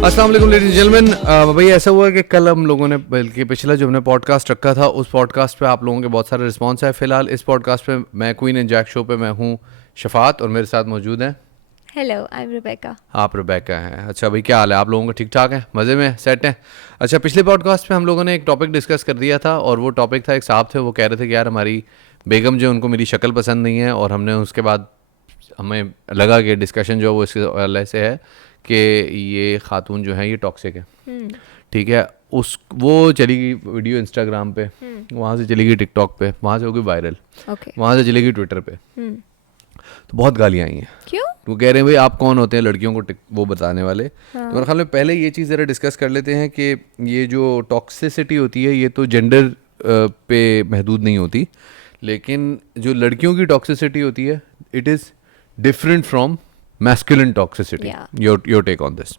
अस्सलाम वालेकुम ladies gentleman. भाई ऐसा हुआ कि कल हम लोगों ने, बल्कि पिछला जो हमने पॉडकास्ट रखा था उस पॉडकास्ट पे आप लोगों के बहुत सारे रिस्पांस है। फिलहाल इस पॉडकास्ट पे मैं क्वीन एंड जैक शो पे मैं हूँ शफात और मेरे साथ मौजूद हैं। Hello, I am Rebecca. आप रिबेका हैं। अच्छा भाई, क्या हाल है आप लोगों का? ठीक ठाक है, मज़े में, सेट हैं? अच्छा, पिछले पॉडकास्ट पे हम लोगों ने एक टॉपिक डिस्कस कर दिया था और वो टॉपिक था, एक साहब थे वो कह रहे थे कि यार हमारी बेगम जो उनको मेरी शक्ल पसंद नहीं है, और हमने उसके बाद हमें लगा कि डिस्कशन जो है वो इसके वाले से है कि ये खातून जो है ये टॉक्सिक है। ठीक है, उस वो चली गई वीडियो इंस्टाग्राम पे, वहाँ से चली गई टिकटॉक पे, वहाँ से हो गई वायरल, वहाँ से चली गई ट्विटर पे, तो बहुत गालियाँ आई हैं। क्यों? वो कह रहे हैं भाई आप कौन होते हैं लड़कियों को वो बताने वाले। तो मेरे ख्याल में पहले ये चीज़ ज़रा डिस्कस कर लेते हैं कि ये जो टॉक्सिसिटी होती है ये तो जेंडर पे महदूद नहीं होती, लेकिन जो लड़कियों की टॉक्सिसिटी होती है it is different from masculine toxicity. Your take on this?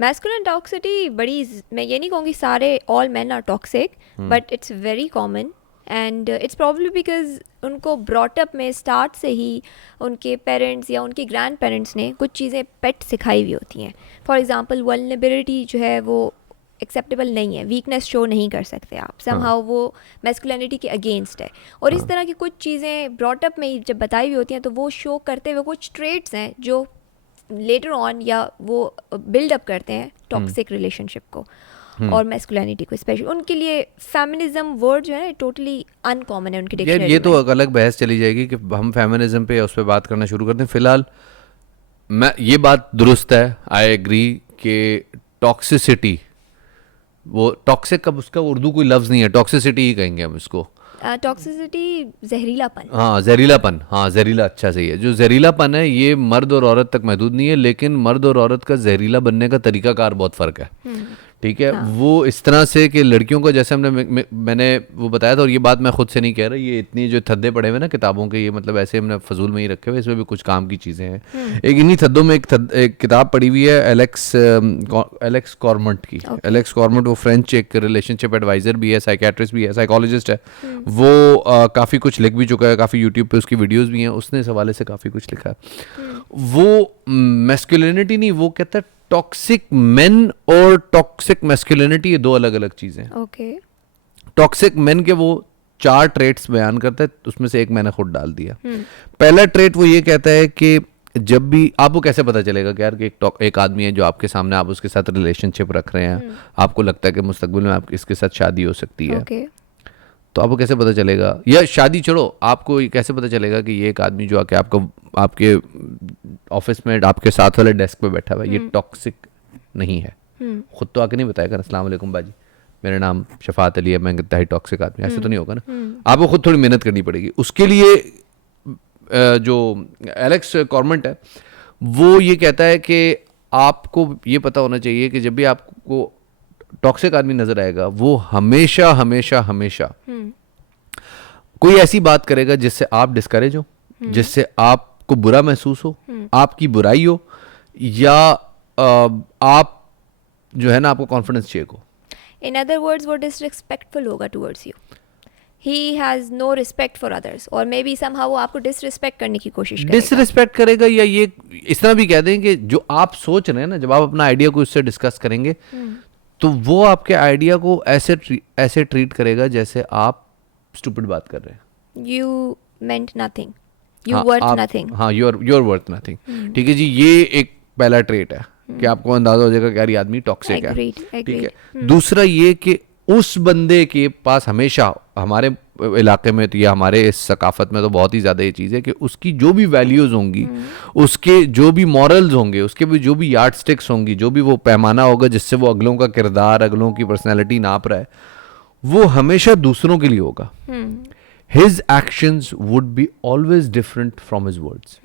Masculine toxicity बड़ी, मैं ये नहीं कहूँगी सारे all men are toxic, but it's very common and it's probably because उनको ब्रॉटअप में स्टार्ट से ही उनके पेरेंट्स या उनके ग्रैंड पेरेंट्स ने कुछ चीज़ें पेट सिखाई हुई होती हैं। फॉर एग्जांपल वल्नरेबिलिटी जो है वो एक्सेप्टेबल नहीं है, वीकनेस शो नहीं कर सकते आप, समहाउ वो मैस्कुलिनिटी के अगेंस्ट है। और इस तरह की कुछ चीज़ें ब्रॉटअप में ही जब बताई हुई होती हैं तो वो शो करते हुए कुछ ट्रेट्स हैं जो लेटर ऑन या वो बिल्डअप करते हैं टॉक्सिक रिलेशनशिप को और मैस्कुलिनिटी को। स्पेशली उनके लिए फेमिनिज्म वर्ड जो है ना टोटली अनकॉमन है उनकी डिक्शनरी में। ये तो एक अलग बहस चली जाएगी कि हम फेमिनिज्म पे उस पर बात करना शुरू करते हैं। फिलहाल मैं ये बात दुरुस्त है, आई एग्री कि टॉक्सिसिटी, वो टॉक्सिक का उसका उर्दू कोई लफ्ज़ नहीं है, टॉक्सिसिटी ही कहेंगे हम इसको। टॉक्सिसिटी जहरीलापन। हाँ जहरीलापन, हाँ जहरीला अच्छा सही है। जो जहरीलापन है ये मर्द और औरत तक महदूद नहीं है, लेकिन मर्द और औरत का जहरीला बनने का तरीकाकार बहुत फ़र्क है। ठीक है, हाँ। वो इस तरह से कि लड़कियों को जैसे मैंने वो बताया था, और ये बात मैं खुद से नहीं कह रहा, ये इतनी जो थद्दे पड़े हुए ना किताबों के, ये मतलब ऐसे हमने फजूल में ही रखे हुए, इसमें भी कुछ काम की चीज़ें हैं। एक इन्हीं थद्दों में एक किताब पढ़ी हुई है एलेक्स कॉर्मंट की। एलेक्स कॉर्मंट वो फ्रेंच एक रिलेशनशिप एडवाइज़र भी है, साइकेट्रिस्ट भी है, साइकोलॉजिस्ट है। वो काफ़ी कुछ लिख भी चुका है, काफ़ी यूट्यूब पे उसकी वीडियोज़ भी हैं, उसने इस हवाले से काफ़ी कुछ लिखा है। वो मैस्कुलिनिटी नहीं, वो कहता है टॉक्सिक मेन और टॉक्सिक मैस्कुलिनिटी ये दो अलग अलग चीजें हैं। ओके। टॉक्सिक मेन के वो 4 ट्रेट्स बयान करता है, उसमें से एक मैंने खुद डाल दिया। पहला ट्रेट वो ये कहता है कि जब भी आपको कैसे पता चलेगा कि यार कि एक आदमी है जो आपके सामने, आप उसके साथ रिलेशनशिप रख रहे हैं, आपको लगता है कि मुस्तकबिल में आपकी इसके साथ शादी हो सकती है, तो आपको कैसे पता चलेगा? या शादी छोड़ो, आपको कैसे पता चलेगा कि ये एक आदमी जो आके आपके ऑफिस में आपके साथ वाले डेस्क पे बैठा हुआ है ये टॉक्सिक नहीं है? खुद तो आके नहीं बताएगा, अस्सलाम वालेकुम बाजी, मेरा नाम शफात अली है, मैं इंतहाई टॉक्सिक आदमी, ऐसे तो नहीं होगा ना। आपको खुद थोड़ी मेहनत करनी पड़ेगी उसके लिए। जो एलेक्स कॉर्मंट है वो ये कहता है कि आपको ये पता होना चाहिए कि जब भी आपको टॉक्सिक आदमी नजर आएगा वो हमेशा हमेशा हमेशा कोई ऐसी बात करेगा जिससे आप डिस्करेज हो, जिससे आपको बुरा महसूस हो, आपकी बुराई हो, या आप जो है ना आपको कॉन्फिडेंस चेक हो। इन अदर वर्ड्स वो डिसरिस्पेक्टफुल होगा towards you, he has no respect for others, और मे बी समहाउ वो आपको डिसरिस्पेक्ट करने की कोशिश करेगा। डिसरिस्पेक्ट करेगा, या ये इस तरह भी कह दें कि जो आप सोच रहे हैं ना, जब आप अपना आइडिया को उससे डिस्कस करेंगे तो वो आपके आइडिया को ऐसे ट्रीट करेगा जैसे आप स्टूपिड बात कर रहे हैं। You meant nothing, you worth nothing. हाँ, यू आर वर्थ नथिंग। ठीक है जी, ये एक पहला ट्रेट है कि आपको अंदाजा हो जाएगा कि यार ये आदमी टॉक्सिक है। ठीक है। दूसरा ये कि उस बंदे के पास हमेशा, हमारे इलाके में तो या हमारे इस सकाफत में तो बहुत ही ज़्यादा ये चीज़ है कि उसकी जो भी वैल्यूज़ होंगी, उसके जो भी मॉरल्स होंगे, उसके भी जो भी यार्ड स्टिक्स होंगी, जो भी वो पैमाना होगा जिससे वो अगलों का किरदार, अगलों की पर्सनैलिटी नाप रहा है, वो हमेशा दूसरों के लिए होगा। His actions would be always different from his words.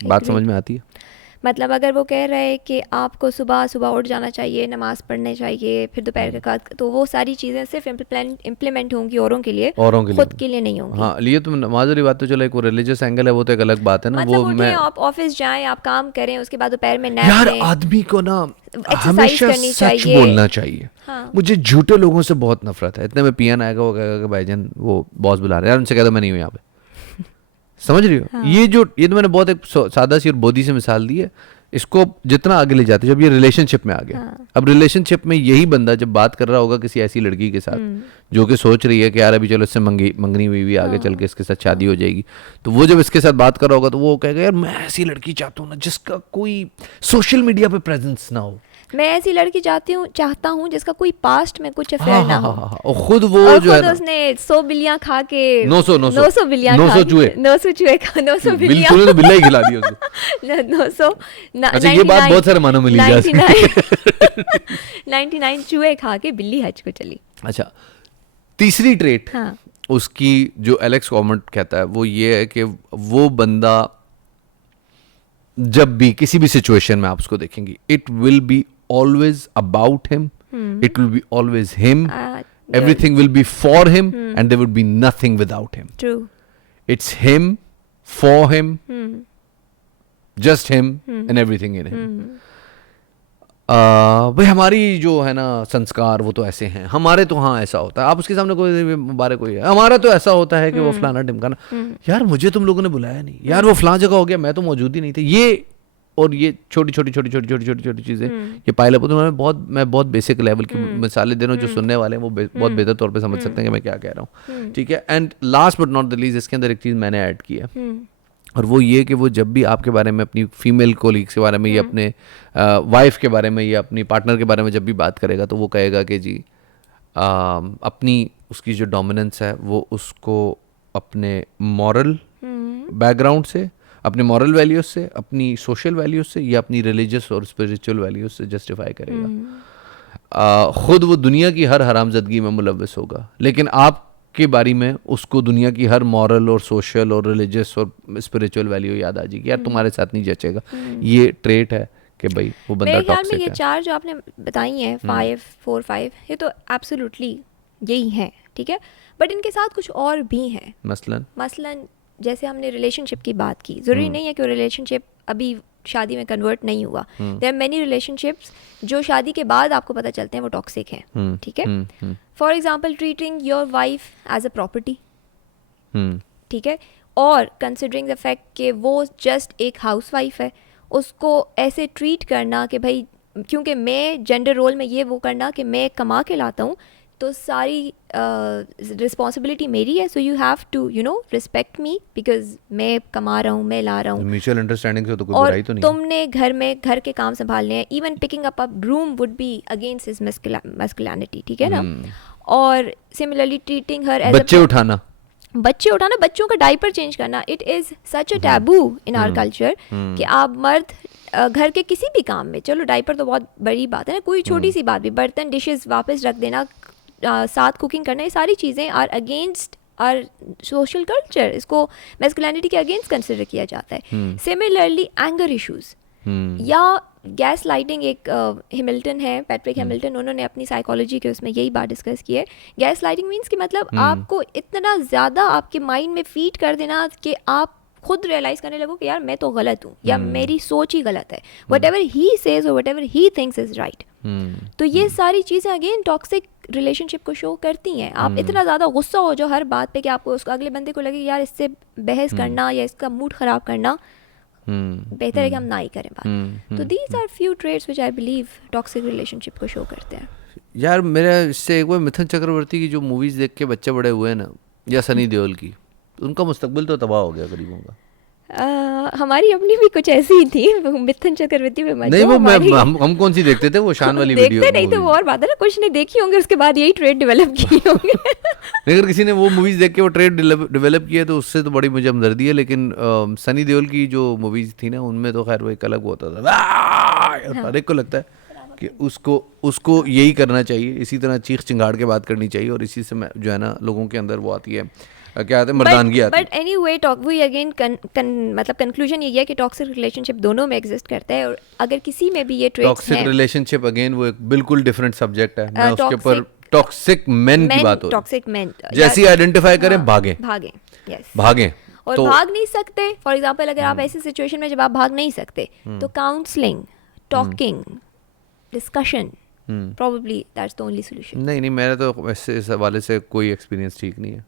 बात समझ में आती है? मतलब अगर वो कह रहे हैं कि आपको सुबह सुबह उठ जाना चाहिए, नमाज पढ़ने चाहिए, फिर दोपहर के बाद, तो वो सारी चीज़ें सिर्फ इम्प्लीमेंट होंगी औरों के लिए, खुद के लिए नहीं होंगी। हाँ, लिए तो नमाज वाली बात तो चलो, एक वो रिलीजियस एंगल है, वो तो एक अलग बात है ना। मतलब वो मैं आप ऑफिस जाएं, आप काम करें, उसके बाद दोपहर में नैप यार लें, आदमी को ना हमेशा सच बोलना चाहिए। हाँ। मुझे झूठे लोगों से बहुत नफरत है। इतने में पियन आएगा, वो कहेगा कि भाईजान वो बॉस बुला रहे हैं, यार उनसे कह दो मैं नहीं हूँ यहाँ पे। समझ रही हो? हाँ। ये तो मैंने बहुत एक सादा सी और बोधी से मिसाल दी है। इसको जितना आगे ले जाते जब ये रिलेशनशिप में आ गया, अब रिलेशनशिप में यही बंदा जब बात कर रहा होगा किसी ऐसी लड़की के साथ जो कि सोच रही है कि यार अभी चलो इससे मंगनी हुई भी आगे चल के इसके साथ शादी हो जाएगी, तो वो जब इसके साथ बात कर रहा होगा तो वो कहेगा यार मैं ऐसी लड़की चाहता हूँ ना जिसका कोई सोशल मीडिया पे प्रेजेंस ना हो, मैं ऐसी लड़की चाहता हूँ जिसका कोई पास्ट में कुछ अफेयर ना हो। और खुद वो और जो है खुद उसने 100 बिल्लियां खा के 900 बिल्लियां 900 खा चूहे 900 चूहे खा 900 बिल्लियां बिल्कुल तो बिल्ला ही खिला दिया उसको। 900 अच्छा ये बात बहुत सारे मानों में ली जा सकती है। 99 चूहे खा के बिल्ली हज को चली। अच्छा तीसरी ट्रेट हाँ उसकी जो एलेक्स कॉमर्ट कहता है वो ये है कि वो बंदा जब भी किसी भी सिचुएशन में आप उसको देखेंगे it will be always about him, it will be always him, everything will be for him and there would be nothing without him. True. It's him, for him, just him and everything in him. भाई हमारी जो है ना संस्कार वो तो ऐसे हैं, हमारे तो हाँ ऐसा होता है, आप उसके सामने कोई बारे कोई है हमारा तो ऐसा होता है कि वो फलाना ढिमकाना, यार मुझे तुम लोगों ने बुलाया नहीं, यार वो फलाना जगह हो गया मैं तो मौजूद ही नहीं थे, ये और ये छोटी छोटी चीजें ये पाइल अप होती हैं। मैं बहुत बेसिक लेवल की मिसालें दे रहा हूँ, जो सुनने वाले हैं वो बहुत बेहतर तौर पे समझ सकते हैं कि मैं क्या कह रहा हूँ, ठीक है। And last but not the least इसके अंदर एक चीज़ मैंने ऐड की है और वो ये कि वो जब भी आपके बारे में अपनी फीमेल कोलीग्स के बारे में या अपने वाइफ के बारे में या अपनी पार्टनर के बारे में जब भी बात करेगा तो वो कहेगा कि जी अपनी उसकी जो डोमिनेंस है वो उसको अपने मॉरल बैकग्राउंड से, अपने मॉरल वैल्यूज से, अपनी सोशल वैल्यूज से या अपनी रिलीजियस और स्पिरिचुअल वैल्यूज से जस्टिफाई करेगा। खुद वो दुनिया की हर हरामजदगी में मुलव्वस होगा लेकिन आपके बारे में उसको दुनिया की हर मॉरल और सोशल और रिलीजियस और स्पिरिचुअल वैल्यू याद आ जाएगी, यार तुम्हारे साथ नहीं जचेगा। ये ट्रेट है कि भाई वो बंदा मेरे ख्याल में टॉक्सिक ये है। चार जो आपने बताई हैं 5 4 5 ये तो एब्सोल्युटली यही हैं, ठीक है, बट इनके साथ कुछ और भी हैं। मसलन जैसे हमने रिलेशनशिप की बात की, ज़रूरी नहीं है कि वो रिलेशनशिप अभी शादी में कन्वर्ट नहीं हुआ, देयर आर मेनी रिलेशनशिप्स जो शादी के बाद आपको पता चलते हैं वो टॉक्सिक हैं, ठीक है। For example treating your wife as a property, ठीक है, और कंसिडरिंग द फैक्ट कि वो जस्ट एक हाउस वाइफ है, उसको ऐसे ट्रीट करना कि भाई क्योंकि मैं जेंडर रोल में ये वो करना कि मैं कमा के लाता हूँ तो सारी रिस्पॉन्सिबिलिटी मेरी है, so you have to you know respect me because मैं कमा रहा हूँ, मैं ला रहा हूँ, म्यूचुअल अंडरस्टैंडिंग से तो कोई और बुराई तो नहीं। तुमने घर में घर के काम संभालने हैं, even picking up a broom would be against his masculinity, ठीक है ना। और सिमिलरली ट्रीटिंग हर एज बच्चे उठाना, बच्चों का डायपर चेंज करना, it is such a taboo in our culture कि आप मर्द घर के किसी भी काम में, चलो डायपर तो बहुत बड़ी बात है ना, कोई छोटी सी बात भी, बर्तन डिशेस वापस रख देना, साथ कुकिंग करना, ये सारी चीज़ें are against our social culture, इसको मैस्कुलिनिटी के अगेंस्ट कंसिडर किया जाता है। सिमिलरली एंगर इश्यूज़ या गैस लाइटिंग, एक हैमिल्टन है, पैट्रिक हैमिल्टन, उन्होंने अपनी साइकोलॉजी के उसमें यही बात डिस्कस की है। गैस लाइटिंग मीन्स कि मतलब आपको इतना ज़्यादा आपके माइंड में फीड कर देना कि आप खुद रियलाइज़ करने लगो कि यार मैं तो गलत हूँ या मेरी सोच ही गलत है, वट एवर ही सेज और what ever he thinks is right. तो ये सारी चीज़ें अगेन टॉक्सिक रिलेशनशिप को शो करती हैं। आप इतना ज़्यादा गुस्सा हो जाओ हर बात पे कि आपको उसको अगले बंदे को लगे यार इससे बहस करना या इसका मूड ख़राब करना बेहतर है कि हम ना ही करें बात। तो these are few traits which I believe toxic relationship को शो करते हैं। यार मेरा इससे एक बार मिथुन चक्रवर्ती की जो मूवीज़ देख के बच्चे बड़े हुए हैं ना, या सनी देओल की, उनका मुस्तकबिल तो तबाह हो गया गरीबों का। हमारी अपनी भी कुछ ऐसी ही थी, मिथुन चक्रवर्ती में नहीं वो हम कौन सी देखते थे, वो शान वाली वीडियो देखते नहीं तो वो और बात है ना, कुछ नहीं देखी होंगे उसके बाद यही ट्रेड डेवलप की होंगे। अगर किसी ने वो मूवीज देख के वो ट्रेड डेवलप किया तो उससे तो बड़ी मुझे हमदर्दी है, लेकिन सनी देओल की जो मूवीज थी ना उनमें तो खैर वो एक अलग होता था, हर एक को लगता है कि उसको यही करना चाहिए, इसी तरह चीख चिंगाड़ के बात करनी चाहिए और इसी से जो है ना लोगों के अंदर वो आती है, क्या आते हैं, मर्दानगी आती है। बट एनीवे वी अगेन मतलब कंक्लूजन ये है कि टॉक्सिक रिलेशनशिप दोनों में एग्जिस्ट करता है, और अगर किसी में भी ये ट्रेट्स हैं, टॉक्सिक रिलेशनशिप अगेन वो एक बिल्कुल डिफरेंट सब्जेक्ट है, मैं उसके ऊपर टॉक्सिक मेन की बात हो रही है। टॉक्सिक मेन जैसे ही आइडेंटिफाई करें भागें, यस भागें, और भाग नहीं सकते। फॉर एग्जांपल अगर आप ऐसी सिचुएशन में जब आप भाग नहीं सकते तो counselling, talking, discussion, probably that's the only solution. नहीं मेरा तो इस हवाले से कोई एक्सपीरियंस ठीक नहीं है।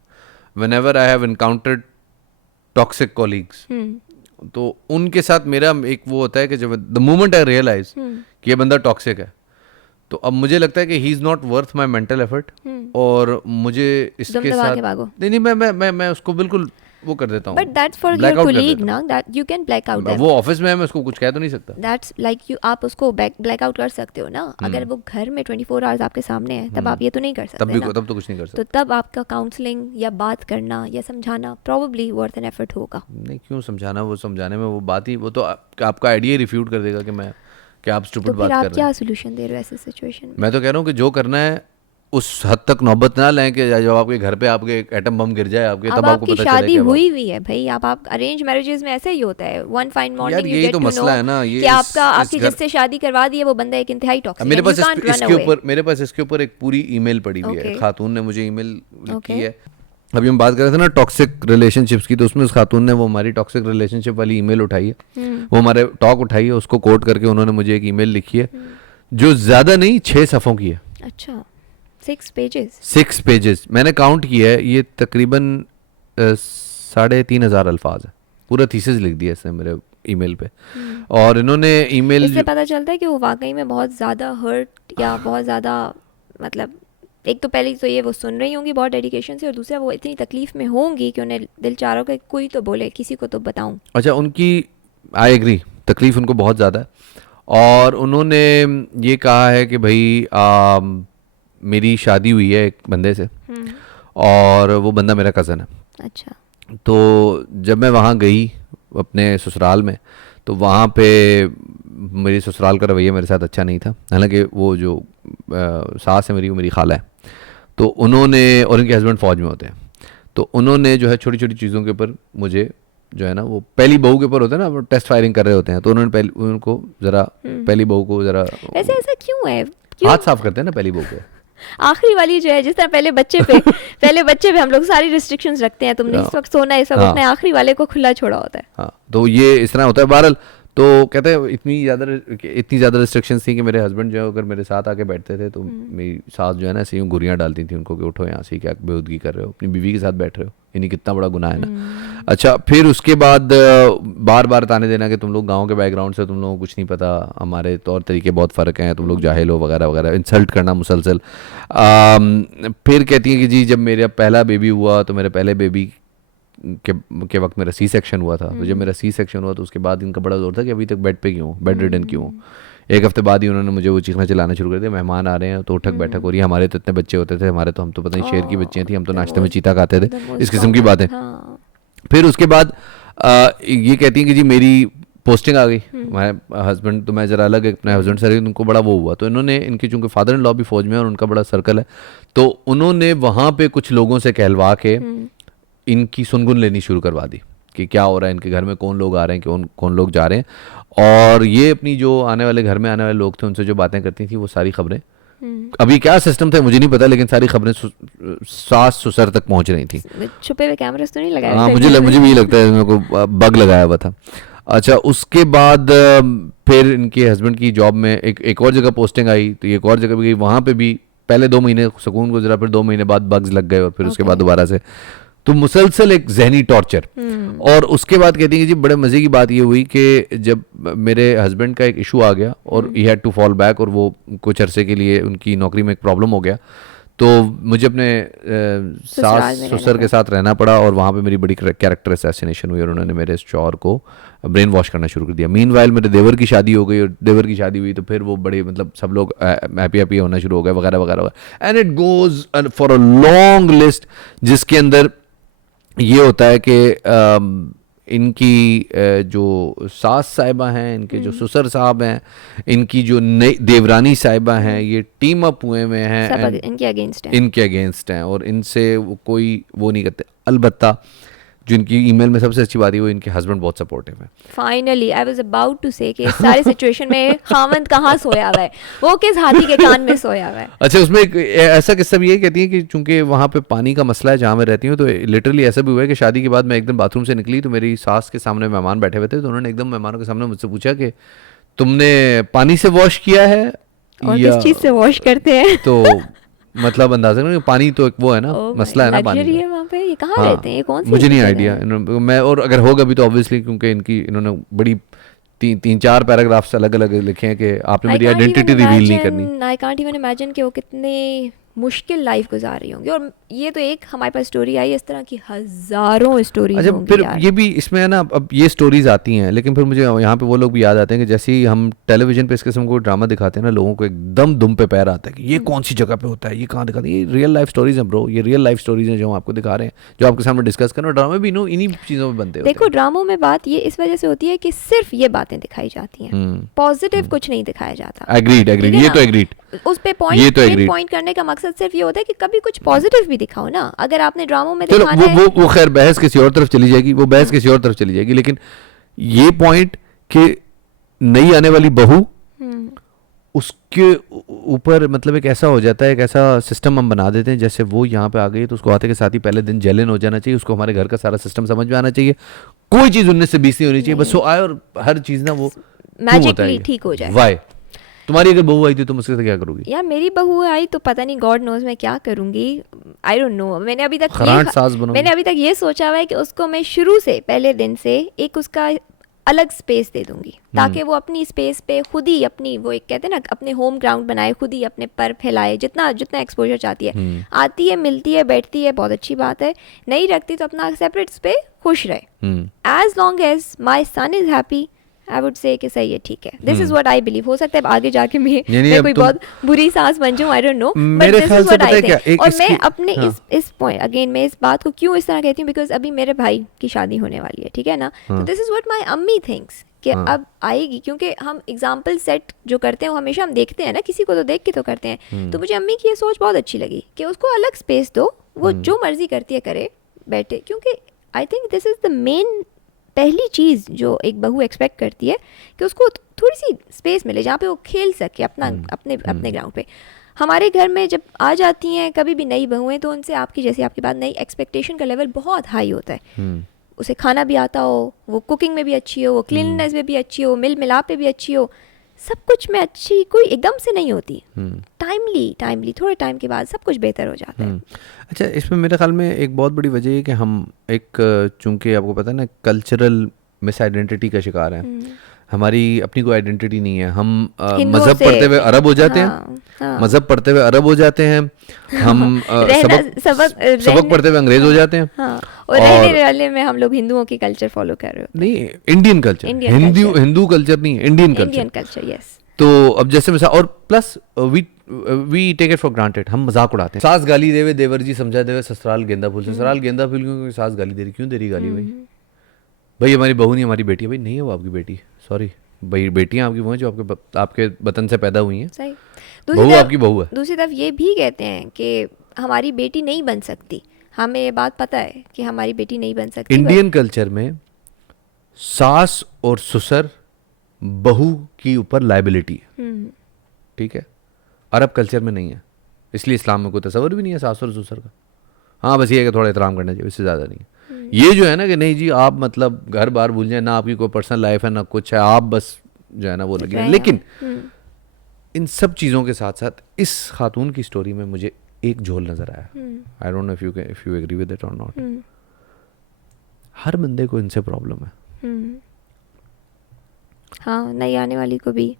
Whenever I have encountered toxic colleagues, तो उनके साथ मेरा एक वो होता है कि जब द मोमेंट आई रियलाइज कि ये बंदा टॉक्सिक है, तो अब मुझे लगता है कि he is not worth my mental effort, और मुझे इसके दबा साथ के भागो। नहीं नहीं मैं उसको बिल्कुल वो कर देता हूँ, but that's for your blackout कर कोलीग देता ना, that you can black out हूँ। वो ऑफिस में है, मैं उसको कुछ कह तो नहीं सकता। दैट्स लाइक यू, आप उसको ब्लैक आउट कर सकते हो ना। अगर वो घर में 24 आवर्स आपके सामने है, तब आप ये तो नहीं कर सकते ना। तब तो कुछ नहीं कर सकता। तो तब आपका काउंसलिंग या बात करना या समझाना प्रॉब्ली वर्थ एन एफर्ट होगा। नहीं, क्यों समझाना, वो समझाने में वो बात ही, वो तो आपका आइडिया ही रिफ्यूट कर देगा कि आप तो स्टूपिड फिर बात आप कर रहे क्या हैं। सोल्यूशन दे रहे हो ऐसे सिचुएशन में? मैं तो कह रहा हूँ कि जो करना है उस हद तक नौबत ना लें कि जब आपके घर पे आपके एक एटम बम गिर जाए आपके, अब तब आपको आपकी पता चले शादी कि अब हुई हुई है भाई, आप अरेंज मैरिजेस में ऐसे ही होता है, वन फाइन यार मॉर्निंग यू यही गेट तो टू नो मसला है ना, ये कि आपका इस आपकी घर, जिससे शादी करवा दी है वो बंदा एक इंतहाई टॉक्सिक है, मेरे यू पास कांट रन इसके अवे। ऊपर एक पूरी ईमेल पड़ी हुई है। Okay. खातून ने मुझे ईमेल लिखी Okay. है। अभी हम बात कर रहे थे ना टॉक्सिक रिलेशनशिप्स की, तो उसमें उस खातून ने वो हमारी टॉक्सिक रिलेशनशिप वाली ईमेल उठाई है, वो हमारे टॉक उठाई है, उसको कोट करके उन्होंने मुझे एक ईमेल लिखी है जो ज़्यादा नहीं 6 सफ़ों की है। अच्छा, 6 पेजेस? 6 पेजेस मैंने काउंट किया है, ये तकरीबन 3,500 अल्फाज है। पूरा थीसिस लिख दिया इसने मेरे ईमेल पे। और इन्होंने ईमेल इससे पता चलता है कि वो वाकई में बहुत ज़्यादा हर्ट या बहुत ज़्यादा, मतलब एक तो पहले तो ये वो सुन रही होंगी बहुत डेडिकेशन से, और दूसरा वो इतनी तकलीफ़ में होंगी कि उन्हें दिल चाह रहा हो कि कोई तो बोले, किसी को तो बताऊं। अच्छा, उनकी आई एग्री, तकलीफ़ उनको बहुत ज़्यादा है, और उन्होंने ये कहा है कि भाई मेरी शादी हुई है एक बंदे से, और वो बंदा मेरा कज़न है। अच्छा। तो जब मैं वहाँ गई अपने ससुराल में, तो वहाँ पे मेरी ससुराल का रवैया मेरे साथ अच्छा नहीं था। हालांकि वो जो सास है मेरी, वो मेरी खाला है, तो उन्होंने, और उनके हस्बैंड फ़ौज में होते हैं, तो उन्होंने जो है छोटी छोटी चीज़ों के ऊपर मुझे जो है ना, वो पहली बहू के ऊपर होता है ना, वो टेस्ट फायरिंग कर रहे होते हैं, तो उन्होंने उनको ज़रा पहली बहू को ज़रा वैसे ऐसा क्यों है? क्यों? हाथ साफ करते हैं ना पहली बहू के। आखिरी वाली जो है, जिस तरह पहले बच्चे पे हम लोग सारी रिस्ट्रिक्शंस रखते हैं, तुमने इस वक्त सोना है, इस वक्त हाँ। उठना है, आखिरी वाले को खुला छोड़ा होता है। हाँ, तो ये इस तरह होता है। बहरहाल, तो कहते हैं इतनी ज़्यादा रिस्ट्रिक्शंस थी कि मेरे हस्बैंड जो है अगर मेरे साथ आके बैठते थे, तो मेरी सास जो है ना ऐसे यूँ घुरियाँ डालती थी उनको कि उठो यहाँ से, क्या बेहूदगी कर रहे हो, अपनी बीवी के साथ बैठ रहे हो, यानी कितना बड़ा गुनाह है ना। अच्छा, फिर उसके बाद बार बार ताने देना कि तुम लोग गांव के बैकग्राउंड से, तुम लोगों को कुछ नहीं पता, हमारे तौर तरीके बहुत फ़र्क हैं, तुम लोग जाहिल हो वगैरह वगैरह, इंसल्ट करना मुसलसल। फिर कहती हैं कि जी जब मेरा पहला बेबी हुआ, तो मेरे पहले बेबी के वक्त मेरा सी सेक्शन हुआ था, तो जब मेरा सी सेक्शन हुआ तो उसके बाद इनका बड़ा जोर था कि अभी तक बेड पे क्यों हो, बेड रिडन क्यों हो। एक हफ्ते बाद ही उन्होंने मुझे वो चीखना चिल्लाना शुरू कर दिया, मेहमान आ रहे हैं तो उठक बैठक हो रही है, हमारे तो इतने बच्चे होते थे, हमारे तो, हम तो पता नहीं शेर की बच्चियाँ थी, हम तो नाश्ते में चीता खाते थे, इस किस्म की बातें। फिर उसके बाद ये कहती हैं कि जी मेरी पोस्टिंग आ गई, हमारे हस्बैंड तो, मैं ज़रा अलग अपने हस्बैंड से, उनको बड़ा वो हुआ, तो इन्होंने, इनके चूँकि फादर इन लॉ भी फौज में और उनका बड़ा सर्कल है, तो उन्होंने वहाँ पे कुछ लोगों से कहलवा के इनकी सुनगुन लेनी शुरू करवा दी कि क्या हो रहा है इनके घर में, कौन लोग आ रहे हैं, कौन लोग जा रहे हैं। और ये अपनी जो आने वाले घर में आने वाले लोग थे उनसे जो बातें करती थी, वो सारी खबरें, अभी क्या सिस्टम था मुझे नहीं पता, लेकिन सारी खबरें सास ससुर तक पहुंच रही थी। छुपे हुए कैमरास तो नहीं लगाए? हाँ, मुझे भी यही लगता है, मेरे को बग लगाया हुआ था। अच्छा, उसके बाद फिर इनके हस्बैंड की जॉब में एक और जगह पोस्टिंग आई, तो एक और जगह भी गई, वहाँ पे भी पहले 2 महीने सुकून गुजरा, फिर 2 महीने बाद बग्स लग गए, और फिर उसके बाद दोबारा से, तो मुसलसल एक जहनी टॉर्चर। और उसके बाद कहती हैं कि जी बड़े मज़े की बात ये हुई कि जब मेरे हस्बैंड का एक इशू आ गया और he had to fall back, और वो कुछ अरसे के लिए उनकी नौकरी में एक प्रॉब्लम हो गया, तो मुझे अपने सास ससुर के साथ रहना पड़ा, और वहाँ पे मेरी बड़ी कैरेक्टर असैसिनेशन हुई, और उन्होंने मेरे शौहर को ब्रेन वॉश करना शुरू कर दिया। मीनवाइल मेरे देवर की शादी हो गई, और देवर की शादी हुई तो फिर वो बड़े, मतलब सब लोग हैप्पी होना शुरू हो गए वगैरह वगैरह, and it goes for a long list, जिसके अंदर ये होता है कि इनकी जो सास साहिबा हैं, इनके जो ससुर साहब हैं, इनकी जो नई देवरानी साहिबा हैं, ये टीम अप हुए में हैं, सब इनके अगेंस्ट हैं, और इनसे कोई वो नहीं करते। अलबत्ता जो इनकी ईमेल में सबसे अच्छी बात है वो इनके हस्बैंड बहुत सपोर्टिव है। Finally I was about to say कि इस सारे सिचुएशन में खामंद कहाँ सोया हुआ है, वो किस हाथी के कान में सोया हुआ है। अच्छा, उसमें एक ऐसा किस्सा भी है, कहती है कि चूंकि वहाँ पे पानी का मसला है जहाँ मैं रहती हूँ, तो लिटरली ऐसा भी हुआ है कि शादी के बाद मैं एक दिन बाथरूम से निकली, तो मेरी सास के सामने मेहमान बैठे हुए थे, तो उन्होंने एकदम मेहमानों के सामने मुझसे पूछा कि तुमने पानी से वॉश किया है और किस चीज़ से वॉश करते हैं? तो मतलब अंदाजा करो, पानी तो एक वो है ना, Oh my, मसला है ना पानी luxury का। है वहाँ पे, ये कहाँ हाँ, रहते हैं, ये कौन सी मुझे नहीं जगह आइडिया है? मैं, और अगर होगा भी तो ऑब्वियसली क्योंकि इन्होंने बड़ी तीन चार पैराग्राफ्स अलग अलग लिखे हैं कि आपने मेरी आइडेंटिटी रिवील नहीं करनी। आई कांट इवन इमेजिन कि वो कितने मुश्किल लाइफ गुजार रही होंगी। और ये तो एक हमारे पास स्टोरी आई, इस तरह की हजारों स्टोरीज अच्छा, होंगी फिर यार। ये भी इसमें है ना, अब ये स्टोरीज आती हैं लेकिन फिर मुझे यहाँ पे वो लोग भी याद आते हैं कि जैसे ही हम टेलीविजन पे इस किस्म को ड्रामा दिखाते हैं ना, लोगों को एकदम दुम पे पैर आता है कि ये कौन सी जगह पे होता है, ये कहाँ दिखाते हैं, ये रियल लाइफ स्टोरीज हैं ब्रो, ये रियल लाइफ स्टोरीज हैं जो हम आपको दिखा रहे हैं, जो आपके सामने डिस्कस कर रहे हैं। ड्रामे भी इन्हीं चीज़ों में बनते होते देखो ड्रामों में बात ये इस वजह से होती है कि सिर्फ ये बातें दिखाई जाती हैं, हैं। पॉजिटिव कुछ नहीं दिखाया जाता। एग्रीड ठीक है ये ना? तो एग्रीड। उस पे ये पॉइंट तो agreed। पॉइंट करने का मकसद सिर्फ ये होता है कि कभी कुछ पॉजिटिव भी दिखाओ ना। अगर आपने ड्रामों में चलो दिखाना है, वो खैर बहस किसी और तरफ चली जाएगी, वो बहस किसी और तरफ चली जाएगी, लेकिन ये पॉइंट कि नई आने वाली बहू, उसके ऊपर मतलब एक ऐसा हो जाता है, एक ऐसा सिस्टम हम बना देते हैं जैसे वो यहाँ पे आ गई तो उसको आते के साथ ही पहले दिन जलन हो जाना चाहिए, उसको हमारे घर का सारा सिस्टम समझ में आना चाहिए, कोई चीज़ 19 से 20 नहीं होनी चाहिए, बस वो आए और हर चीज़ ना वो मैजिकली ठीक हो जाए। वाई तुम्हारी अगर बहू आई थी तुम उसके साथ क्या करोगी? यार मेरी बहू आई तो पता नहीं, गॉड नोज मैं क्या करूंगी, आई डोंट नो। मैंने अभी तक खराट सास बनोगी? मैंने अभी तक ये सोचा हुआ है कि उसको मैं शुरू से पहले दिन से एक उसका अलग स्पेस दे दूंगी, ताकि वो अपनी स्पेस पे खुद ही अपनी, वो एक कहते हैं ना, अपने होम ग्राउंड बनाए, खुद ही अपने पर फैलाए, जितना जितना एक्सपोजर चाहती है। आती है, मिलती है, बैठती है, बहुत अच्छी बात है। नहीं रखती तो अपना सेपरेट पे खुश रहे। As long as my son is happy, I would say कि सही है, ठीक है। This is what I believe. हो सकता है आगे जाके मैं कोई बहुत बुरी सांस बन जाऊं, आई don't no, but this is what I think. और मैं अपने इस पॉइंट अगेन, मैं इस बात को क्यों इस तरह कहती हूँ, बिकॉज अभी मेरे भाई की शादी होने वाली है, ठीक है ना, तो दिस इज व्हाट माई अम्मी थिंक्स कि अब आएगी, क्योंकि हम एग्जाम्पल सेट जो करते हैं वो हमेशा हम देखते हैं ना, किसी को तो देख के तो करते हैं। तो मुझे अम्मी की ये सोच बहुत अच्छी लगी कि उसको अलग स्पेस दो, वो जो मर्जी करती है करे, बैठे, क्योंकि I think this is the main पहली चीज़ जो एक बहू एक्सपेक्ट करती है, कि उसको थोड़ी सी स्पेस मिले जहाँ पे वो खेल सके अपना अपने ग्राउंड पे। हमारे घर में जब आ जाती हैं कभी भी नई बहुएं, तो उनसे आपकी बात, नई एक्सपेक्टेशन का लेवल बहुत हाई होता है। उसे खाना भी आता हो, वो कुकिंग में भी अच्छी हो, वो क्लीननेस में भी अच्छी हो, मिल मिलाप पे भी अच्छी हो, सब कुछ में अच्छी कोई एकदम से नहीं होती। टाइमली थोड़े टाइम के बाद सब कुछ बेहतर हो जाता है। अच्छा, इसमें मेरे ख्याल में एक बहुत बड़ी वजह है कि हम एक, चूंकि आपको पता है ना, कल्चरल मिस आइडेंटिटी का शिकार हैं। हमारी अपनी कोई आइडेंटिटी नहीं है। हम मजहब पढ़ते हुए अरब हो जाते हैं, मजहब पढ़ते हुए अरब हो जाते हैं, हम सबक पढ़ते हुए अंग्रेज हो जाते हैं, और रहने वाले में हम लोग हिंदुओं की कल्चर फॉलो कर रहे हो। नहीं, इंडियन कल्चर, हिंदू कल्चर नहीं, इंडियन कल्चर, यस। तो अब जैसे मिसाल, और plus we take it for granted, हम मजाक उड़ाते हैं। सास गाली देवे देवर जी समझा देवे, ससुराल गेंदा फूल। ससुराल गेंदा फूल क्यों? सास गाली दे रही, क्यों दे रही गाली? भाई हमारी बहू नहीं, हमारी बेटी है। भाई नहीं है वो आपकी बेटी, सॉरी भाई, बेटियां आपकी वो हैं जो आपके वतन से पैदा हुई हैं। सही। बहू आपकी बहू है। दूसरी तरफ ये भी कहते हैं कि हमारी बेटी नहीं बन सकती, हमें ये बात पता है कि हमारी बेटी नहीं बन सकती। इंडियन कल्चर में सास और ससुर बहू की ऊपर लाइबिलिटी है, ठीक है। अरब कल्चर में नहीं है, इसलिए इस्लाम में कोई तस्वर भी नहीं है सास और ससुर का। हाँ, बस ये है कि थोड़ा एहतराम करना चाहिए, इससे ज़्यादा नहीं है। ये जो है ना कि नहीं जी आप मतलब घर बार भूल जाए, ना आपकी कोई पर्सनल लाइफ है ना कुछ है, आप बस जो है ना वो लगे। लेकिन इन सब चीज़ों के साथ साथ इस खातून की स्टोरी में मुझे एक झोल नजर आया। I don't know if you agree with it or not. हर बंदे को इनसे प्रॉब्लम है। हाँ, नई आने वाली को भी,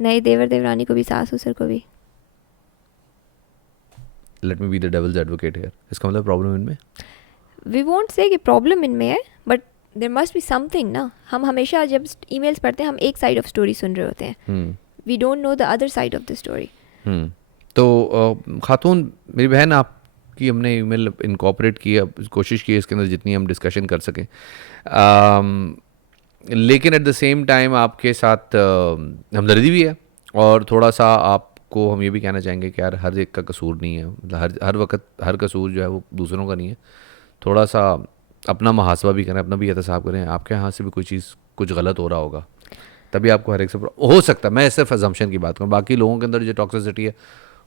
नए देवर देवरानी को भी, सास ससुर को भी। Let me be the devil's advocate here. इसका मतलब प्रॉब्लम इनमें, वी वोंट से कि प्रॉब्लम इनमें है, but there must be something ना। हम हमेशा जब ईमेल्स पढ़ते हैं हम एक साइड ऑफ स्टोरी सुन रहे होते हैं, we don't know the other side of the story. तो खातून मेरी बहन, आपकी हमने ईमेल इनकॉर्पोरेट की, अब कोशिश की इसके अंदर जितनी हम डिस्कशन कर सकें, लेकिन एट द सेम टाइम आपके साथ हमदर्दी भी है, और थोड़ा सा आपको हम ये भी कहना चाहेंगे कि यार हर एक का कसूर नहीं है, मतलब हर वक्त हर कसूर जो है वो दूसरों का नहीं है। थोड़ा सा अपना मुहासबा भी करें, अपना भी एहतसाब करें। आपके यहाँ से भी कोई चीज़ कुछ गलत हो रहा होगा, तभी आपको हर एक से हो सकता है। मैं सिर्फ अजम्पशन की बात करूँ, बाकी लोगों के अंदर जो टॉक्सिसिटी है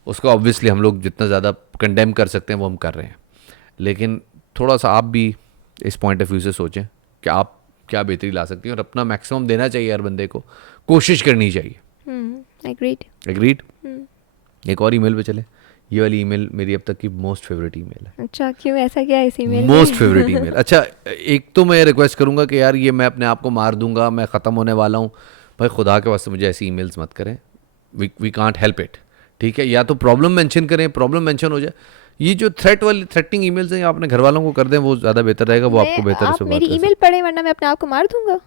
उसको ऑब्वियसली हम लोग जितना ज़्यादा कंडेम कर सकते हैं वो हम कर रहे हैं, लेकिन थोड़ा सा आप भी इस पॉइंट ऑफ व्यू से सोचें कि आप क्या बेहतरी ला सकती हैं, और अपना मैक्सिमम देना चाहिए हर बंदे को, कोशिश करनी चाहिए। एग्रीड। एग्रीड। एक और ईमेल पे चले। ये वाली ईमेल मेरी अब तक की मोस्ट फेवरेट ईमेल है। अच्छा, क्यों, ऐसा क्या है इस ईमेल में? Most favourite email. अच्छा, एक तो मैं रिक्वेस्ट करूंगा कि यार ये मैं अपने आप को मार दूंगा, मैं ख़त्म होने वाला हूँ, भाई खुदा के वास्ते मुझे ऐसी ईमेल्स मत करें। वी कांट हेल्प इट, ठीक है? या तो प्रॉब्लम मेंशन करें, प्रॉब्लम मेंशन हो जाए। ये जो थ्रेटिंग ईमेल्स हैं, आप अपने घर वालों को कर दें, वो ज़्यादा बेहतर रहेगा, वो आपको बेहतर आप से बात मेरी कर ईमेल पढ़े, वरना मैं अपने आप को मार दूंगा।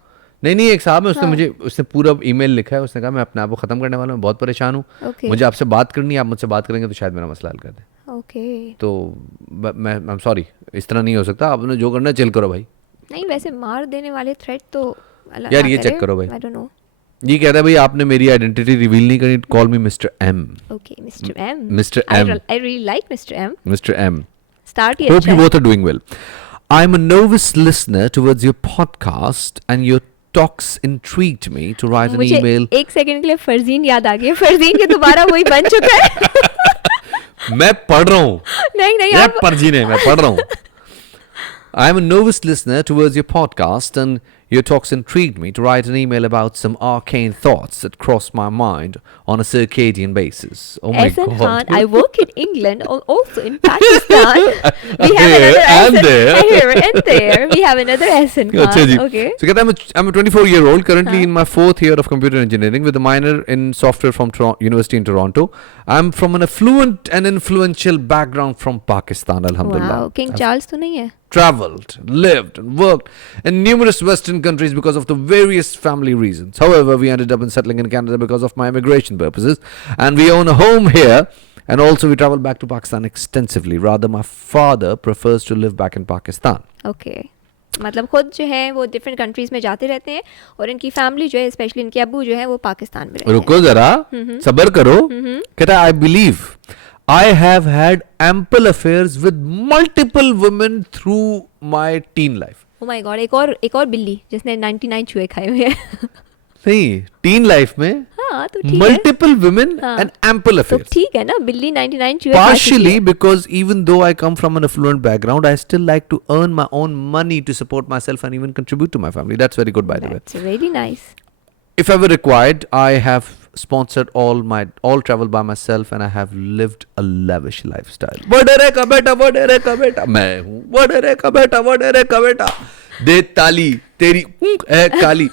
नहीं, एक साहब है, उसने हाँ। मुझे, उसने पूरा ईमेल लिखा है, उसने कहा मैं अपने आप को ख़त्म करने वाला हूँ, बहुत परेशान हूँ, ओके मुझे आपसे बात करनी है, आप मुझसे बात करेंगे तो शायद मेरा मसला हल कर दें। ओके। तो मैं आई एम सॉरी, इस तरह नहीं हो सकता, आपने जो करना है चिल करो भाई। नहीं, वैसे मार देने वाले थ्रेट तो अल्लाह यार ना ये करे। चेक करो भाई, आई डोंट नो। ये कहता है भाई आपने मेरी आइडेंटिटी रिवील नहीं करी, call me mister M. Okay, mister M. Mr. M. I really like mister M. Mr. M. Start ही Hope अच्छा you है। both are doing well. I'm a novice listener towards your podcast and your talks intrigued me to write an मुझे email. एक second के लिए फरजीन याद आ गई है। फरजीन के दोबारा वही बन चुका है। मैं पढ़ रहा हूँ, नहीं ये आप परजीने, मैं पढ़ रहा हूँ। I'm a novice listener towards your podcast and your talks intrigued me to write an email about some arcane thoughts that cross my mind on a circadian basis. Oh my Ehsan god. Khan, I work in England, also in Pakistan. We have Here another and Ehsan, there. here and there. We have another Ehsan अच्छा जी। Khan. Okay. So कहता है I'm a 24-year-old currently in my 4th year of computer engineering with a minor in software from University in Toronto. I'm from an affluent and influential background from Pakistan, alhamdulillah. Wow, King Charles तो नहीं है? Traveled, lived, and worked in numerous Western countries because of the various family reasons. However, we ended up in settling in Canada because of my immigration purposes, and we own a home here. And also, we travel back to Pakistan extensively. Rather, my father prefers to live back in Pakistan. Okay. मतलब खुद जो है वो different countries में जाते रहते हैं, और इनकी फैमिली जो है, स्पेशली इनके अब्बू जो है, वो पाकिस्तान में रहते हैं। रुको जरा, सबर करो। कहता है I believe I have had ample affairs with multiple women through my teen life. Oh my God, एक और बिल्ली जिसने 99 चूहे खाए हुए हैं। नहीं, teen life में हाँ तो ठीक है। multiple women हाँ। and ample तो affairs. ठीक है ना, बिल्ली 99 चूहे खा चुकी Partially है। because even though I come from an affluent background, I still like to earn my own money to support myself and even contribute to my family. That's very good, by the way. That's really nice. If ever required, I have sponsored all travel by myself and I have lived a lavish lifestyle. वडेरे का बेटा मैं हूँ, वडेरे का बेटा दे ताली तेरी है काली,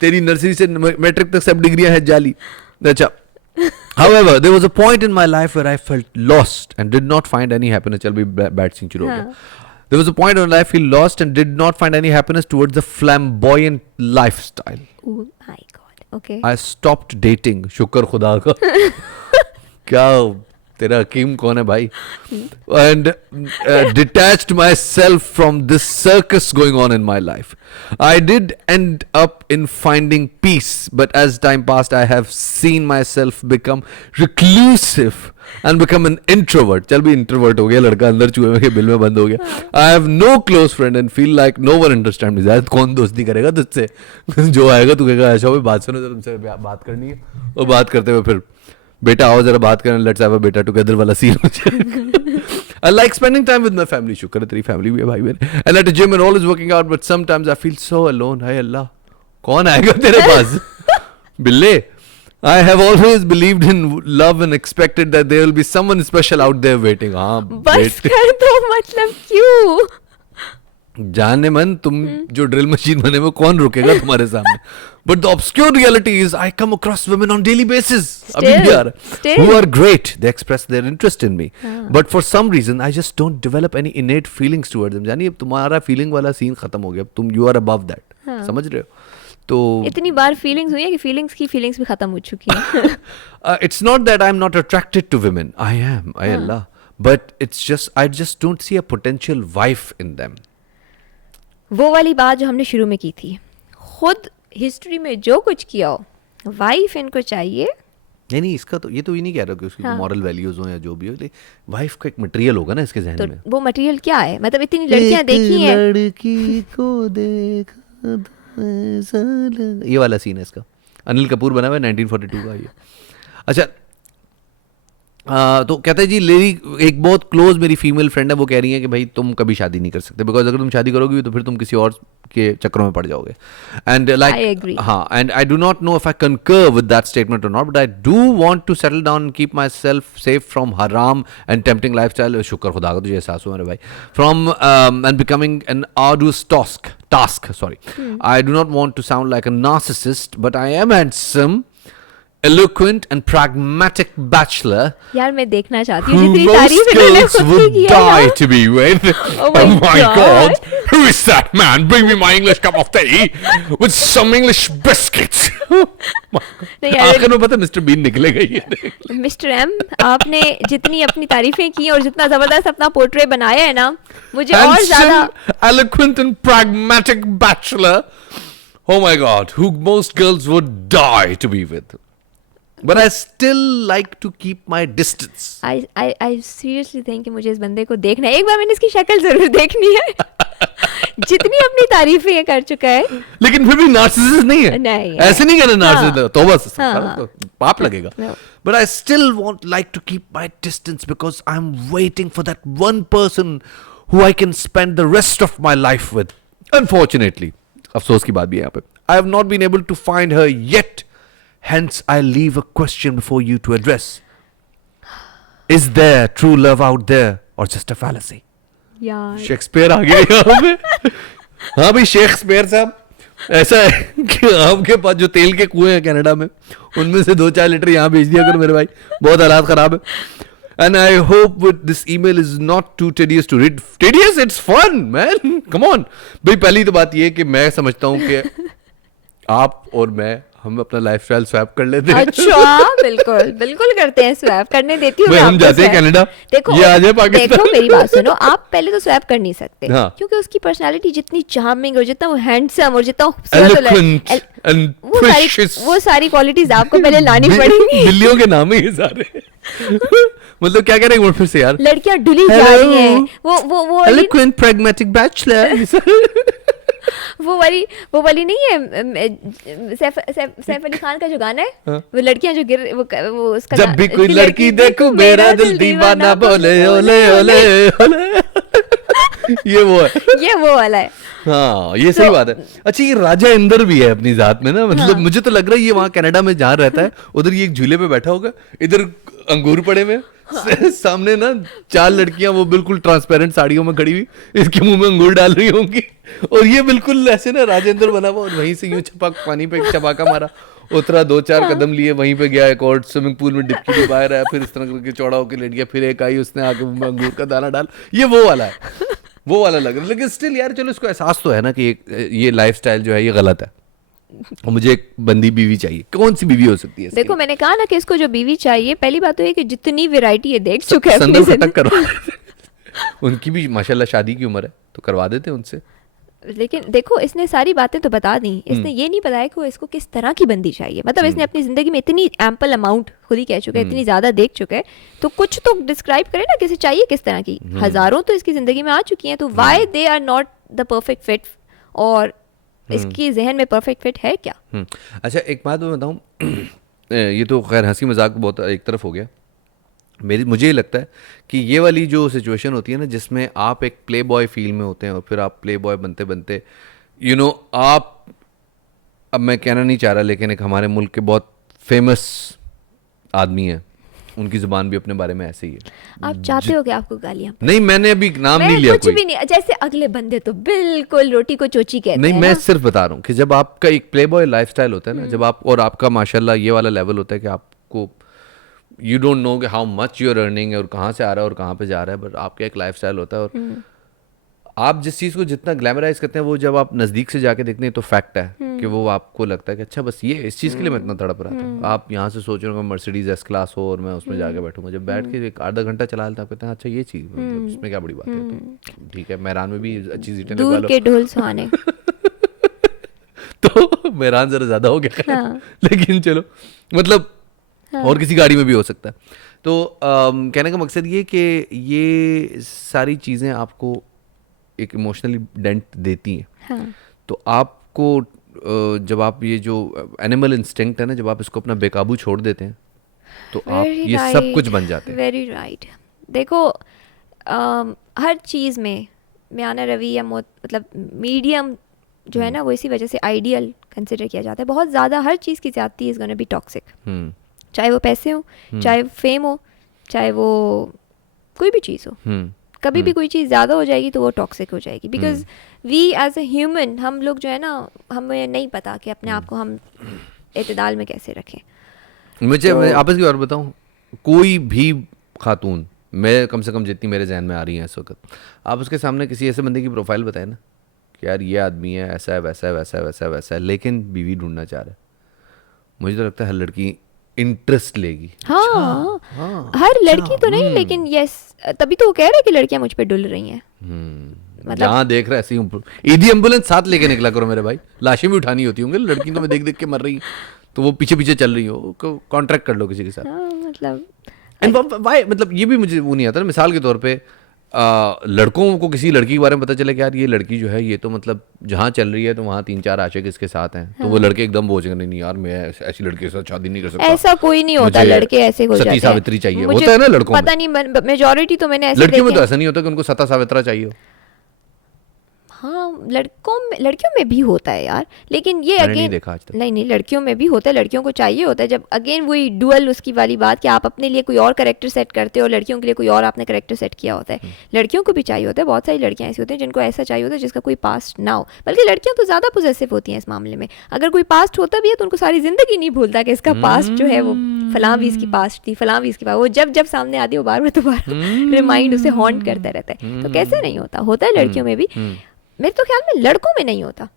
तेरी नर्सरी से मैट्रिक तक सब डिग्रियां हैं जाली। अच्छा, however, there was a point in my life where I felt lost and did not find any happiness. चल भी बैट सिंह शुरू हो गया। There was a point in my life I feel lost and did not find any happiness towards the flamboyant lifestyle. Oh my God. Okay. I stopped dating. शुक्र खुदा का। क्या तेरा हकीम कौन है भाई? And detached myself from this circus going on in my life. I did end up in finding peace, but as time passed, I have seen myself become reclusive and become an introvert. चल भी introvert हो गया लड़का, अंदर चूहे के bill में बंद हो गया. I have no close friend and feel like no one understands me. कौन दोस्ती करेगा तुझसे? जो आएगा तू कहेगा ऐसा हो, बात सुनो, तुमसे बात करनी है, और बात करते हुए फिर बेटा आओ जरा बात करें, लेट्स हैव अ बेटा टुगेदर वाला सीन हो जाए. I like spending time with my family. शुक्र है तेरी फैमिली भी है भाई मेरे. And at the gym and all is working out, but sometimes I feel so alone. हाय अल्लाह, कौन आएगा तेरे पास? बिल्ले. I have always believed in love and expected that there will be someone special out there waiting. हाँ बस कर दो, मतलब क्यों? जाने मन, तुम जो ड्रिल मशीन बने में कौन रुकेगा तुम्हारे सामने? But the obscure reality is I come across women on daily basis. अभी भी आ रहा है. Who are great. They express their interest in me. But for some reason I just don't develop any innate feelings towards them. जानिए अब तुम्हारा feeling वाला scene खत्म हो गया. तुम you are above that. समझ रहे हो? तो इतनी बार फीलिंग्स हुई है कि फीलिंग्स की फीलिंग्स भी खत्म हो चुकी हैं. it's not that I'm not attracted to women. I am. I Allah. But it's just I just don't see a potential wife in them. वो वाली बात जो हमने शुरू में की थी, खुद हिस्ट्री में जो कुछ किया हो, वाइफ इनको चाहिए. नहीं इसका तो ये तो ही नहीं कह रहा कि उसकी मॉरल वैल्यूज हो या जो भी हो, लेकिन वाइफ का एक मटेरियल होगा ना इसके जहन तो में. वो मटेरियल क्या है? मतलब इतनी लड़कियां देखी हैं. लड़की को देखा ये वाला सीन है इसका. अनिल कपूर बना हुआ है 1942 का ये. अच्छा, तो कहते हैं जी मेरी एक बहुत क्लोज मेरी फीमेल फ्रेंड है, वो कह रही है कि भाई तुम कभी शादी नहीं कर सकते, बिकॉज अगर तुम शादी करोगी तो फिर तुम किसी और के चक्करों में पड़ जाओगे. And I like agree. हाँ, and I do not know if I concur with that statement और not, but I do want to settle down and keep my self safe from हराम एंड टेम्पटिंग लाइफ स्टाइल. शुक्र खुदा का तुझे एहसास हुआ मेरे भाई. From and becoming an arduous task, sorry. I do not want to sound like a narcissist, but I am handsome, eloquent and pragmatic bachelor यार मैं देखना चाहती हूँ who जितनी most तारीफ इन्होंने girls खुद की would की है die ना. to be with. Oh my God. God. Who is that man? Bring me my English cup of tea with some English biscuits. नहीं यार, आखिर में पता है मिस्टर बीन निकलेगा ये. मिस्टर एम, आपने जितनी अपनी तारीफें की और जितना जबरदस्त अपना पोर्ट्रेट बनाया है ना, मुझे और ज्यादा. Handsome, eloquent and pragmatic bachelor. Oh my God, who most girls would die to be with. But I still like to keep my distance. I seriously think कि मुझे इस बंदे को देखना है. एक बार मैंने इसकी शक्ल जरूर देखनी है. जितनी अपनी तारीफें ये कर चुका है. लेकिन फिर भी नार्सिसिस्ट नहीं है. नहीं है. ऐसे नहीं कहना नार्सिसिस्ट. हाँ. तो बस हाँ. पाप लगेगा. No. But I still like to keep my distance because I'm waiting for that one person who I can spend the rest of my life with. Unfortunately, अफसोस की बात भी है यहाँ पे. I have not been able to find her yet. Hence, I leave a question before you to address. Is there true love out there or just a fallacy? यार Shakespeare आ गया यहाँ पे. हाँ भाई शेक्सपियर साहब, ऐसा है कि आपके पास जो तेल के कुएं हैं कनाडा में, उनमें से 2-4 लीटर यहाँ भेज दिया करो मेरे भाई. बहुत हालात खराब है. And I hope with this email is not too tedious to read. Tedious? It's fun, man. Come on. भाई पहली तो बात ये है कि मैं समझता हूँ कि आप और मैं हम अपना लाइफस्टाइल स्वैप कर लेते हैं. अच्छा, बिल्कुल बिल्कुल करते हैं. स्वैप करने देती हूँ भाई मैं हम आपको जाते हैं swap. कनाडा, देखो ये आ जाए पाकिस्तान. देखो मेरी बात सुनो, आप पहले तो स्वैप कर नहीं सकते. हाँ. क्योंकि उसकी पर्सनालिटी जितनी चार्मिंग और जितना वो हैंडसम और जितना खूबसूरत Eloquent and precious. वो सारी क्वालिटीज आपको पहले लानी पड़ेंगी. दिल्लियों के नाम है ये सारे. मतलब क्या कह रहे हैं फिर से यार. लड़कियां डुली जा Hello. रही हैं. वो वाली- Eloquent pragmatic bachelor. वो वाली नहीं है. सैफ अली खान का जो गाना है, हाँ. वो लड़कियां जो वो उसका जब भी कोई लड़की देखूं मेरा दिल दीवाना बोले ओले ओले ओले. ये वो है. ये वो वाला है. हाँ ये सही बात है. अच्छा ये राजा इंदर भी है अपनी जात में ना. मतलब मुझे तो लग रहा है ये वहाँ कनाडा में जहाँ रहता है उधर ये एक झूले पे बैठा होगा, इधर अंगूर पड़े हुए. सामने ना 4 लड़कियां वो बिल्कुल ट्रांसपेरेंट साड़ियों में खड़ी हुई, इसके मुंह में अंगूर डाल रही होंगी, और ये बिल्कुल ऐसे ना राजेंद्र बना हुआ, और वहीं से यूं पानी पे चपाका मारा, उतरा 2-4 कदम लिए, वहीं पे गया एक और स्विमिंग पूल में डिपकी में बाहर आया, फिर इस तरह करके चौड़ा होकर लेट गया, फिर एक आई उसने आके मुंह में अंगूर का दाना डाल. ये वो वाला है, वो वाला लग रहा है. लेकिन स्टिल यार चलो इसको एहसास तो है ना कि ये लाइफस्टाइल जो है ये गलत है, और मुझे एक बंदी बीवी चाहिए. कौन सी बीवी हो सकती है? देखो मैंने कहा ना कि इसको जो बीवी चाहिए, पहली बात तो ये कि जितनी वैरायटी ये देख चुका है अपनी संदूक जिंदगी. फटक करवा. उनकी भी माशाल्लाह शादी की उम्र है, तो करवा देते हैं उनसे. लेकिन देखो इसने सारी बातें तो बता दी, इसने ये नहीं बताया कि वो इसको किस तरह की बंदी चाहिए. मतलब इसने अपनी जिंदगी में इतनी एम्पल अमाउंट खुद ही कह चुका है, इतनी ज्यादा देख चुका है, तो कुछ तो डिस्क्राइब करे ना किसे चाहिए किस तरह की. हजारों तो इसकी जिंदगी में आ चुकी हैं, तो why they are not the perfect fit, और इसकी जहन में परफेक्ट फिट है क्या? अच्छा एक बात मैं बताऊं, ये तो खैर हंसी मजाक बहुत एक तरफ हो गया. मुझे ये लगता है कि ये वाली जो सिचुएशन होती है ना, जिसमें आप एक प्ले बॉय फील में होते हैं और फिर आप प्ले बॉय बनते बनते आप, अब मैं कहना नहीं चाह रहा, लेकिन एक हमारे मुल्क के बहुत फेमस आदमी हैं, उनकी जुबान भी अपने बारे में ऐसे ही है. आप चाहते हो कि आपको गालियां? नहीं मैंने अभी नाम नहीं लिया कुछ कोई. भी नहीं, जैसे अगले बंदे तो बिल्कुल रोटी को चोची कहते नहीं हैं मैं ना? सिर्फ बता रहा हूँ कि जब आपका एक प्ले बॉय लाइफस्टाइल होता है ना, जब आप, और आपका माशाल्लाह ये वाला लेवल होता है कि आपको यू डोंट नो कि how much you are earning और कहाँ से आ रहा है और कहाँ पे जा रहा है, बट आपका एक लाइफस्टाइल होता है, और आप जिस चीज़ को जितना ग्लैमराइज करते हैं वो जब आप नज़दीक से जाके देखते हैं तो फैक्ट है कि वो आपको लगता है कि अच्छा बस ये इस चीज़ के लिए मैं इतना तड़प रहा था. आप यहाँ से सोच रहे हो मर्सिडीज एस क्लास हो और मैं उसमें जाके बैठूंगा, जब बैठ के एक आधा घंटा चला लेता, आप कहते हैं अच्छा ये चीज़, मतलब इसमें क्या बड़ी बात है, तो ठीक है मेहरान में भी अच्छी सीटें लगवा दूर लो. के ढोल सुहाने. तो मेहरान जरा ज़्यादा हो गया. हाँ. लेकिन चलो मतलब और किसी गाड़ी में भी हो सकता है. तो कहने का मकसद ये कि ये सारी चीज़ें आपको एक इमोशनली डेंट देती हैं. हाँ. तो आपको जब आप ये जो एनिमल इंस्टिंक्ट है ना, जब आप इसको अपना बेकाबू छोड़ देते हैं तो आप ये सब कुछ बन जाते हैं। Very right. देखो हर चीज़ में म्याना रवि या मतलब मीडियम जो है ना, वो इसी वजह से आइडियल कंसिडर किया जाता है। बहुत ज़्यादा हर चीज़ की ज़्यादती इज़ गोना बी टॉक्सिक, चाहे वो पैसे हो, चाहे फेम हो, चाहे वो कोई भी चीज़ हो। कभी भी कोई चीज़ ज़्यादा हो जाएगी तो वो टॉक्सिक हो जाएगी, because we as a human, हम लोग जो है ना, हमें नहीं पता कि अपने आप को हम एतदाल में कैसे रखें। मुझे मैं आपस की बात बताऊं, कोई भी खातून, मैं कम से कम जितनी मेरे जहन में आ रही है इस वक्त, आप उसके सामने किसी ऐसे बंदे की प्रोफाइल बताए ना कि यार ये आदमी है, ऐसा है, वैसा है, वैसा है, वैसा है, वैसा है, लेकिन बीवी ढूंढना चाह रहा है, मुझे तो लगता है हर लड़की इंटरेस्ट लेगी। हाँ, हर लड़की तो नहीं, लेकिन यस, तभी तो वो कह रहे हैं कि लड़कियां मुझ पे डुल रही हैं। मतलब जहाँ देख रहा है ऐसे ही ईदी एम्बुलेंस साथ लेके निकला करो मेरे भाई, लाशें भी उठानी होती होंगी लड़की को, मैं देख देख के मर रही हूँ तो वो पीछे पीछे चल रही हो, कॉन्ट्रैक्ट कर लो किसी के साथ। मतलब वाई, मतलब ये भी मुझे वो नहीं आता ना। मिसाल के तौर पे लड़कों को किसी लड़की के बारे में पता चले कि यार ये लड़की जो है ये तो मतलब जहाँ चल रही है तो वहाँ 3-4 आशिक इसके साथ हैं, तो वो लड़के एकदम बोझेंगे, नहीं यार मैं ऐसी लड़की के साथ शादी नहीं कर सकता। ऐसा कोई नहीं होता, लड़के ऐसे हो जाते हैं। सती सावित्री चाहिए होता है ना लड़कों में, पता नहीं, मेजॉरिटी तो मैंने ऐसे लड़कियों में तो ऐसा नहीं होता कि उनको सता सावित्रा चाहिए। हाँ, लड़कियों में भी होता है यार, लेकिन ये अगेन नहीं, लड़कियों में भी होता है, लड़कियों को चाहिए होता है। जब अगेन वही डुअल उसकी वाली बात कि आप अपने लिए कोई और कैरेक्टर सेट करते हो, लड़कियों के लिए कोई और आपने कैरेक्टर सेट किया होता है। लड़कियों को भी चाहिए होता है, बहुत सारी लड़कियां ऐसी होती हैं जिनको ऐसा चाहिए होता है जिसका कोई पास्ट ना हो, बल्कि लड़कियां तो ज़्यादा पॉसेसिव होती हैं इस मामले में। अगर कोई पास्ट होता भी है तो उनको सारी जिंदगी नहीं भूलता कि इसका पास्ट जो है वो फलां भी इसकी पास्ट थी, फलां भी इसकी पास्ट, वो जब जब सामने आती है वो बार बार दोबारा रिमाइंड उसे हॉन्ट करता रहता है। तो कैसे नहीं होता, होता है लड़कियों में भी। मेरे तो ख्याल में लड़कों में नहीं होता,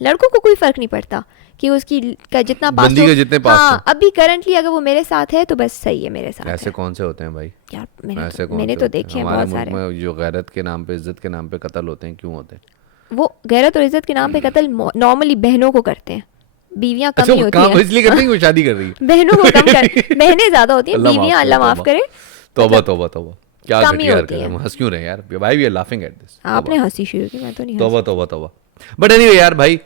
लड़कों को कोई फर्क नहीं पड़ता कि उसकी का जितना पास हो, जितने पास हाँ, अभी करंटली अगर वो मेरे साथ है तो बस सही है मेरे साथ। ऐसे कौन से होते हैं भाई यार, मैंने तो देखे हैं बहुत सारे में जो गैरत के नाम पे, इज्जत के नाम पे कत्ल होते हैं। क्यों होते हैं वो? गैरत और इज्जत के नाम पे कत्ल नॉर्मली बहनों को करते हैं, बीवियां कम ही होती हैं। इसलिए करते हैं कि वो शादी कर रही है। बहनों को कम कर, बहनें ज्यादा होती हैं, बीवियां अल्लाह माफ करे। तौबा तौबा तौबा, क्या घटिया हरकत है। हंस क्यों रहे यार भाई, we are laughing at this. आपने हंसी शुरू की, मैं तो नहीं। तौबा तौबा तौबा। बट एनीवे यार भाई,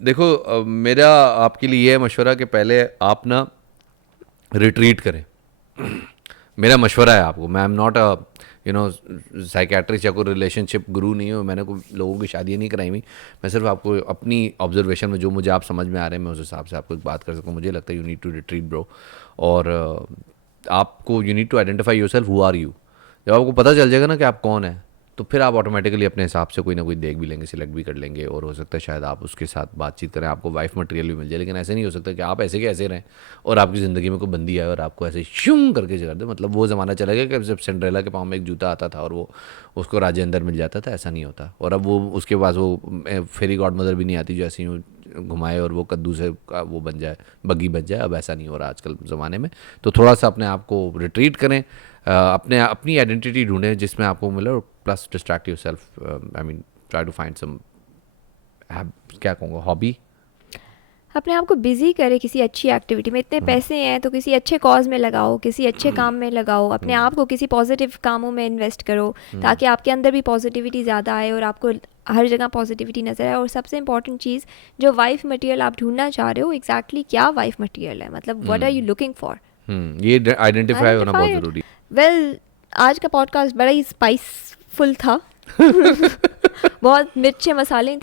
देखो मेरा आपके लिए ये मशवरा कि पहले आप ना रिट्रीट करें। मेरा मशवरा है आपको, मैं I am not a psychiatrist या कोई रिलेशनशिप गुरु नहीं हूँ, मैंने कोई लोगों की शादियाँ नहीं कराई हुई। मैं सिर्फ आपको अपनी ऑब्जर्वेशन में जो मुझे आप समझ में आ रहे हैं मैं उस हिसाब से आपको एक बात कर सकता हूँ। मुझे लगता है you need to retreat bro, और आपको you need to identify yourself, who are you. जब आपको पता चल जाएगा ना कि आप कौन है, तो फिर आप ऑटोमेटिकली अपने हिसाब से कोई ना कोई देख भी लेंगे, सिलेक्ट भी कर लेंगे, और हो सकता है शायद आप उसके साथ बातचीत करें, आपको वाइफ मटेरियल भी मिल जाए। लेकिन ऐसे नहीं हो सकता कि आप ऐसे के ऐसे रहें और आपकी ज़िंदगी में कोई बंदी आए और आपको ऐसे शूं करके कर दे। मतलब वो ज़माना चला गया कि जब सिंड्रेला के पाँव में एक जूता आता था और वो उसको राजे अंदर मिल जाता था, ऐसा नहीं होता। और अब वो उसके पास वो फेरी गॉड मदर भी नहीं आती जो ऐसे ही घुमाए और वो कद्दू से वो बन जाए, बग्गी बन जाए। अब ऐसा नहीं हो रहा आजकल ज़माने में। तो थोड़ा सा अपने आप को रिट्रीट करें, अपनी आइडेंटिटी ढूंढें जिसमें आपको मिले, और plus distract yourself, I mean try to find some, क्या कहूँगा, हॉबी। अपने आप को बिजी करे किसी अच्छी एक्टिविटी में। इतने पैसे हैं तो किसी अच्छे कॉज में लगाओ, किसी अच्छे काम में लगाओ, अपने आप को किसी पॉजिटिव कामों में इन्वेस्ट करो ताकि आपके अंदर भी पॉजिटिविटी ज़्यादा आए और आपको हर जगह पॉजिटिविटी नजर आए। और सबसे इंपॉर्टेंट चीज़, जो वाइफ मटेरियल आप ढूंढना चाह रहे हो, एग्जैक्टली क्या वाइफ मटेरियल है, मतलब what are you looking for, ये आइडेंटिफाई होना बहुत ज़रूरी। वेल, आज का पॉडकास्ट बड़ा ही स्पाइसफुल था। बहुत मिर्चे मसाले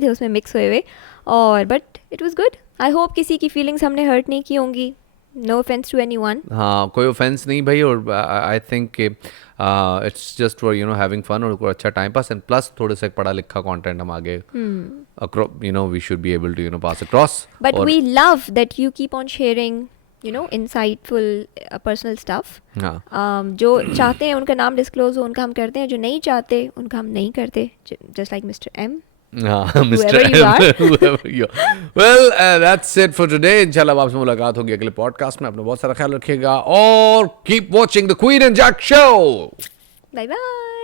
थे उसमें मिक्स हुए हुए, और but it was good. I hope किसी की फीलिंग्स हमने हर्ट नहीं की होंगी। No offence to anyone. हाँ, कोई ऑफेंस नहीं भाई, और I think it's just for having fun, और कोई अच्छा टाइम पास, एंड प्लस थोड़े से पढ़ा लिखा कंटेंट हम आगे we should be able to pass across. But we love that you keep on sharing insightful personal stuff. जो चाहते हैं उनका नाम डिस्क्लोज हो उनका हम करते हैं, जो नहीं चाहते उनका हम नहीं करते, just like Mr. M. Mr. M. Well, that's it for today. इंशाल्लाह आपसे मुलाकात होगी अगले पॉडकास्ट में। अपना बहुत सारा ख्याल रखिएगा और keep watching the Queen and Jack show. Bye bye.